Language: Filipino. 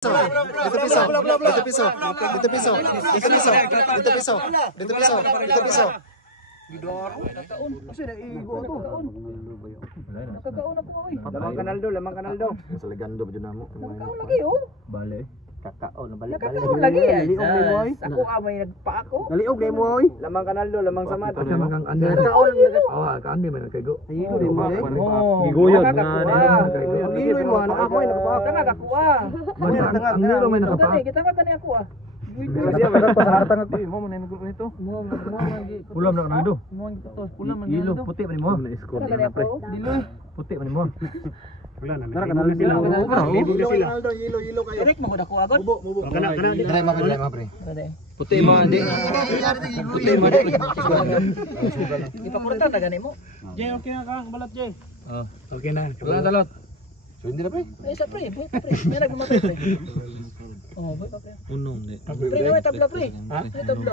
Dito piso, dito piso, dito piso, dito piso, dito piso, dito piso, dito piso. Kasi naiigo ako. Nakakaon ako oy. Lamang kanaldo. Sa legando pa namo. Nakakaon lagi oh. Bale. Kakaon balik. Nakakaon lagi yan. Liog ni moy. Ako amay nagpaako. Naliog ni moy. Lamang kanaldo, lamang samad. Kasi magang ande. Nakakaon lagi. Oh, kaandi man kaygo. Ayun di mo. Giguyod na. Ang iloy mo ana ako ay nakapaak. Tanga kakuha. Ang ilo may nakapaak. Kita ka kani ako ah. Mo man ang grupo nito. Ulam na kanaldo. Ulam man ilo puti man mo. Na score Kani ako. Diloy. Puti man mo. Tara kanal sila. Ronaldo yelo kayo. Direk mo dako agad. Mubo. Kana dai ma pre. Puti mo andi. Puti mo andi. Ipakurta ta gani mo. Jay, okay na ka? Balat, Jay. Oh. Okay na. Wala talot. So hindi na pre. Ay sa pre, pre. May nagmamatay pre. Oh, boy pa pre. Unong di. Pre, may tabla pre. Ha? May tabla.